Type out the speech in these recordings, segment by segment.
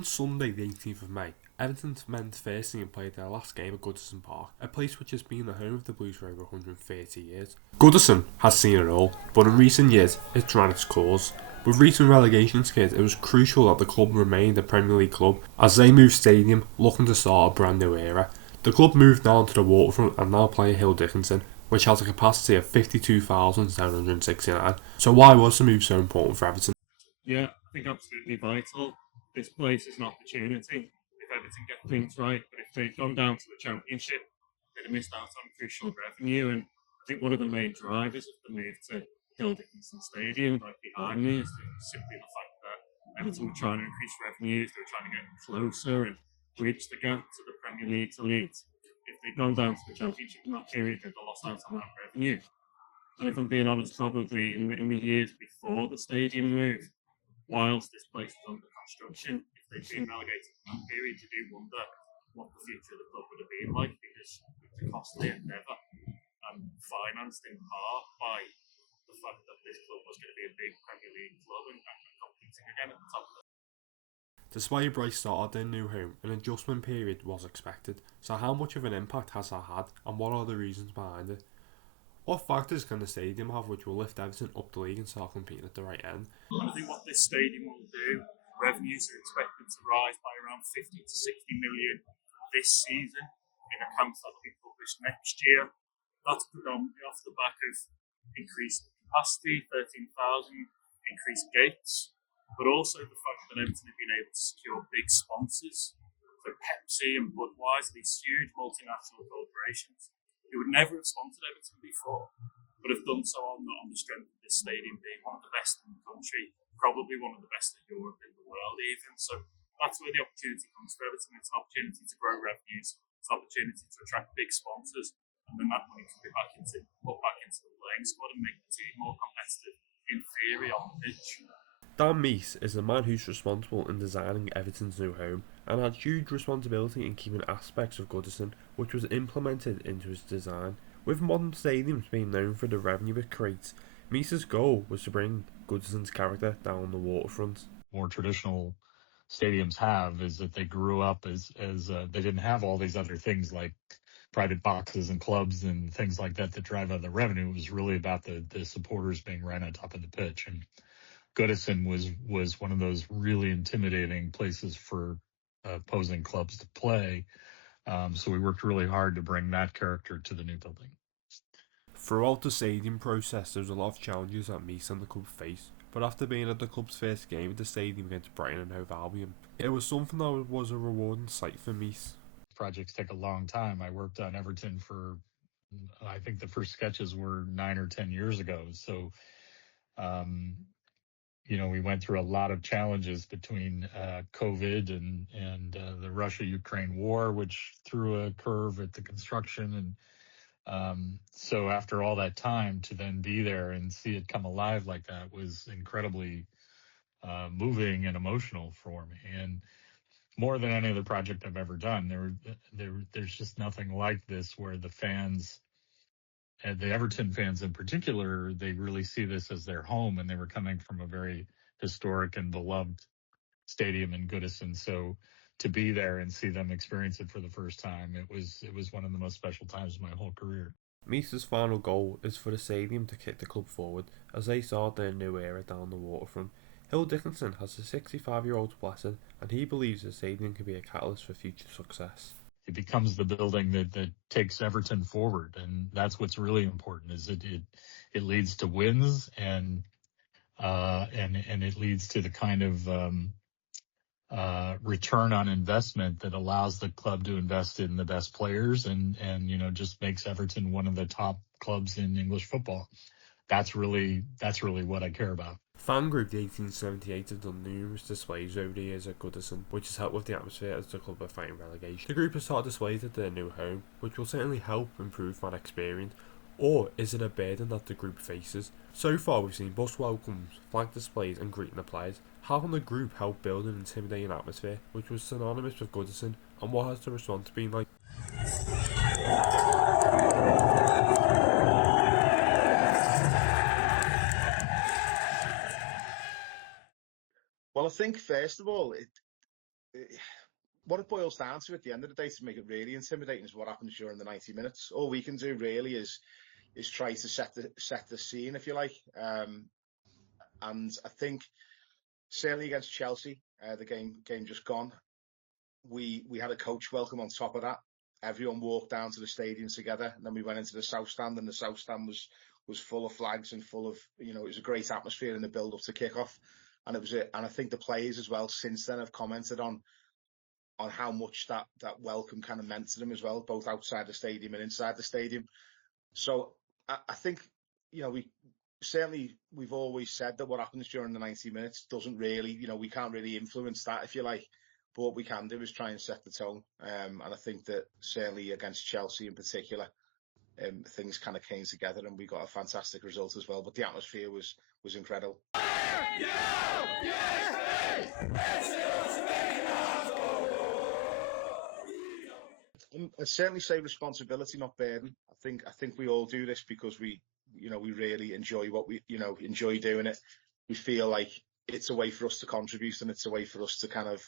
On Sunday the 18th of May, Everton's men's first team played their last game at Goodison Park, a place which has been the home of the Blues for over 130 years. Goodison has seen it all, but in recent years it's run its course. With recent relegation scares, it was crucial that the club remained a Premier League club as they moved stadium looking to start a brand new era. The club moved down to the waterfront and now play Hill Dickinson, which has a capacity of 52,769. So why was the move so important for Everton? Yeah, I think absolutely vital. This place is an opportunity if Everton get things right, but if they'd gone down to the Championship, they'd have missed out on crucial revenue. And I think one of the main drivers of the move to Hill Dickinson Stadium, right behind me, is simply the fact that Everton were trying to increase revenues, they were trying to get closer and bridge the gap to the Premier League's elite. If they'd gone down to the Championship in that period, they'd have lost out on that revenue. And if I'm being honest, probably in the years before the stadium move, whilst this place was under construction, if they'd been relegated in that period, you do wonder what the future of the club would have been like, because it's a costly endeavour and financed in part by the fact that this club was going to be a big Premier League club and competing again at the top of the. Despite a bright start at their new home, an adjustment period was expected. So how much of an impact has that had, and what are the reasons behind it? What factors can the stadium have which will lift Everton up the league and start competing at the right end? I think what this stadium will do, revenues are expected to rise by around 50 to 60 million this season in accounts that will be published next year. That's predominantly off the back of increased capacity, 13,000, increased gates, but also the fact that Everton have been able to secure big sponsors, so Pepsi and Budweiser, these huge multinational corporations who would never have sponsored Everton before, but have done so on the strength of this stadium being one of the best in the country, probably one of the best in Europe, in the world even. So that's where the opportunity comes for Everton. It's an opportunity to grow revenues, it's an opportunity to attract big sponsors, and then that money can be put back into the playing squad and make the team more competitive in theory on the pitch. Meis is the man who's responsible in designing Everton's new home and had huge responsibility in keeping aspects of Goodison which was implemented into his design. With modern stadiums being known for the revenue it creates, Meis's goal was to bring Goodison's character down the waterfront. More traditional stadiums have is that they grew up as they didn't have all these other things like private boxes and clubs and things like that drive out the revenue. It was really about the supporters being right on top of the pitch. And Goodison was one of those really intimidating places for opposing clubs to play. So we worked really hard to bring that character to the new building. Throughout the stadium process, there was a lot of challenges that Meis and the club faced, but after being at the club's first game at the stadium against Brighton and Hove Albion, it was something that was a rewarding sight for Meis. Projects take a long time. I worked on Everton for, I think the first sketches were 9 or 10 years ago. So, we went through a lot of challenges between COVID and the Russia-Ukraine war, which threw a curve at the construction. And so after all that time to then be there and see it come alive like that was incredibly moving and emotional for me. And more than any other project I've ever done, there's just nothing like this where the fans, and the Everton fans in particular, they really see this as their home, and they were coming from a very historic and beloved stadium in Goodison. So to be there and see them experience it for the first time, it was one of the most special times of my whole career. Meis's final goal is for the stadium to kick the club forward as they start their new era down the waterfront. Hill Dickinson has a 65-year-old's blessing, and he believes the stadium can be a catalyst for future success. It becomes the building that takes Everton forward, and that's what's really important. Is it leads to wins and it leads to the kind of return on investment that allows the club to invest in the best players and just makes Everton one of the top clubs in English football. That's really what I care about. Fan Group 1878 have done numerous displays over the years at Goodison, which has helped with the atmosphere as the club are fighting relegation. The group has started displays at their new home, which will certainly help improve fan experience. Or is it a burden that the group faces? So far we've seen bus welcomes, flag displays and greeting the players. How can the group help build an intimidating atmosphere which was synonymous with Goodison, and what has the response been like? Well, I think first of all, what it boils down to at the end of the day, to make it really intimidating, is what happens during the 90 minutes. All we can do really is try to set the scene, if you like. And I think certainly against Chelsea, the game just gone, we had a coach welcome on top of that. Everyone walked down to the stadium together, and then we went into the South Stand, and the South Stand was full of flags and full of, it was a great atmosphere in the build up to kick-off. And and I think the players as well since then have commented on how much that welcome kind of meant to them as well, both outside the stadium and inside the stadium. So I think, we've always said that what happens during the 90 minutes doesn't really, we can't really influence that, if you like. But what we can do is try and set the tone. And I think that certainly against Chelsea in particular, things kind of came together and we got a fantastic result as well. But the atmosphere was incredible. I'd certainly say responsibility, not burden. I think we all do this because we really enjoy what we, enjoy doing it. We feel like it's a way for us to contribute, and it's a way for us to kind of,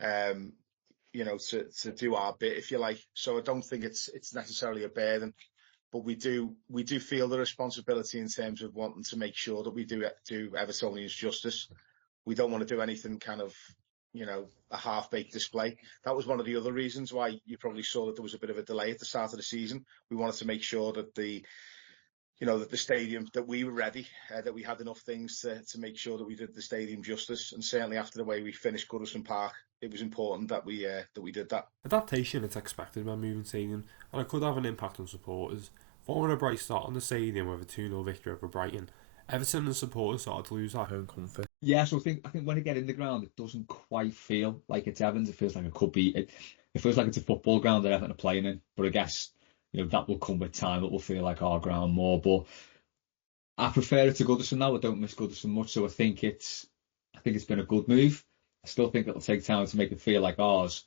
to do our bit, if you like. So I don't think it's necessarily a burden, but we do feel the responsibility in terms of wanting to make sure that we do Evertonians justice. We don't want to do anything kind of, a half-baked display. That was one of the other reasons why you probably saw that there was a bit of a delay at the start of the season. We wanted to make sure that the stadium, that we were ready, that we had enough things to make sure that we did the stadium justice. And certainly after the way we finished Goodison Park, it was important that we did that. Adaptation is expected by moving stadium, and it could have an impact on supporters. Following a bright start on the stadium with a 2-0 victory over Brighton, Everton and supporters started to lose their home comfort. Yeah, so I think when you get in the ground, it doesn't quite feel like it's Evans. It feels like it could be. It feels like it's a football ground that Everton are playing in. But I guess that will come with time. It will feel like our ground more. But I prefer it to Goodison now. I don't miss Goodison much, so I think it's been a good move. I still think it'll take time to make it feel like ours.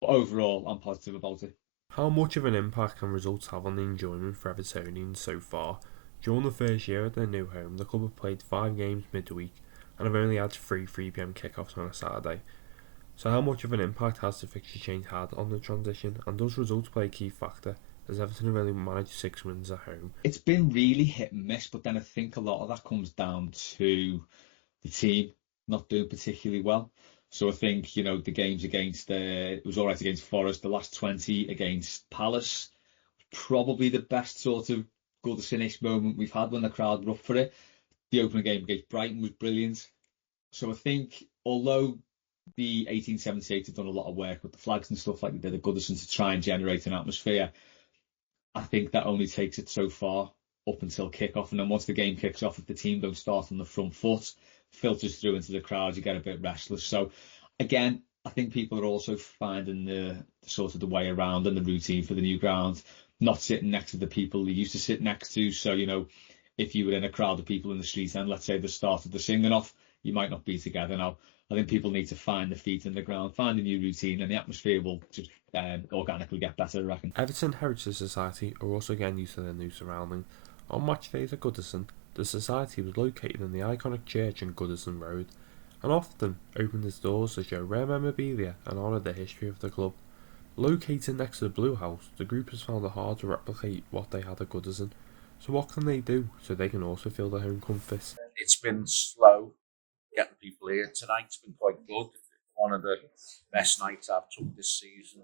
But overall, I'm positive about it. How much of an impact can results have on the enjoyment for Evertonians so far? During the first year at their new home, the club have played 5 games midweek and have only had 3 3pm kickoffs on a Saturday. So how much of an impact has the fixture change had on the transition, and does results play a key factor, as Everton have only managed 6 wins at home? It's been really hit and miss, but then I think a lot of that comes down to the team not doing particularly well. So I think, the games against, it was alright against Forest, the last 20 against Palace, probably the best sort of Goodison-ish moment we've had when the crowd were up for it. The opening game against Brighton was brilliant. So I think, although the 1878 have done a lot of work with the flags and stuff like they did at Goodison to try and generate an atmosphere, I think that only takes it so far up until kick-off. And then once the game kicks off, if the team don't start on the front foot, filters through into the crowd, you get a bit restless. So again, I think people are also finding the sort of the way around and the routine for the new ground, not sitting next to the people they used to sit next to. So, if you were in a crowd of people in the street and let's say they started the singing off, you might not be together. Now, I think people need to find their feet in the ground, find a new routine, and the atmosphere will just organically get better, I reckon. Everton Heritage Society are also getting used to their new surrounding. On match days at Goodison, the society was located in the iconic church on Goodison Road, and often opened its doors to show rare memorabilia and honour the history of the club. Located next to the Blue House, the group has found it hard to replicate what they had at Goodison. So what can they do so they can also feel their home comfort? It's been slow getting people here. Tonight's been quite good. One of the best nights I've took this season.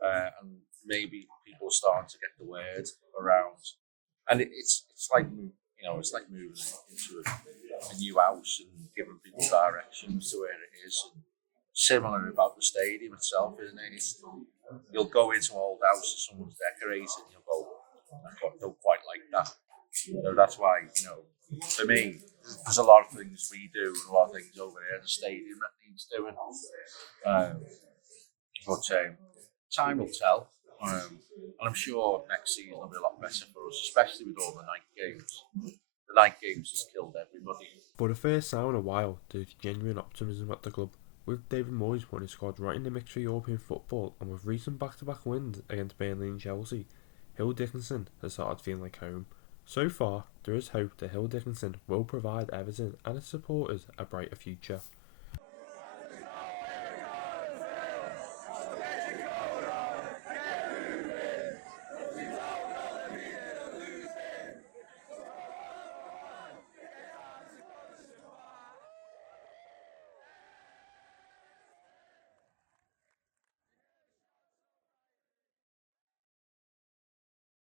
And maybe people are starting to get the word around. And it's like, it's like moving into a new house and giving people directions to where it is. And similar about the stadium itself, isn't it? You'll go into an old house that someone's decorated and you'll go, I don't quite like that. That's why, for me, there's a lot of things we do and a lot of things over there in the stadium that needs doing. But time will tell. And I'm sure next season will be a lot better for us, especially with all the night games. The night games has killed everybody. For the first time in a while, there's genuine optimism at the club, with David Moyes putting his squad right in the mix for European football, and with recent back-to-back wins against Burnley and Chelsea, Hill Dickinson has started feeling like home. So far, there is hope that Hill Dickinson will provide Everton and its supporters a brighter future.